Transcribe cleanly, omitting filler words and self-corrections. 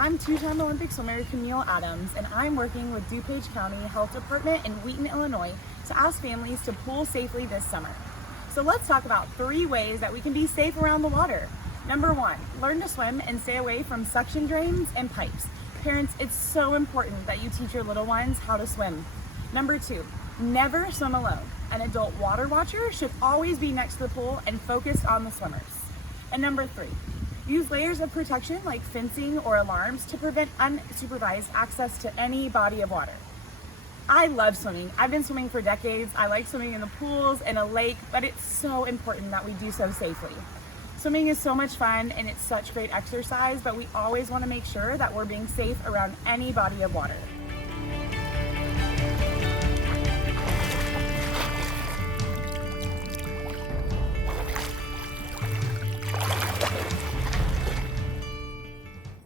I'm two-time Olympic swimmer Cammile Adams, and I'm working with DuPage County Health Department in Wheaton, Illinois to ask families to pool safely this summer. So let's talk about 3 ways that we can be safe around the water. Number 1, learn to swim and stay away from suction drains and pipes. Parents, it's so important that you teach your little ones how to swim. Number 2, never swim alone. An adult water watcher should always be next to the pool and focused on the swimmers. And number 3, use layers of protection like fencing or alarms to prevent unsupervised access to any body of water. I love swimming. I've been swimming for decades. I like swimming in the pools, in a lake, but it's so important that we do so safely. Swimming is so much fun and it's such great exercise, but we always want to make sure that we're being safe around any body of water.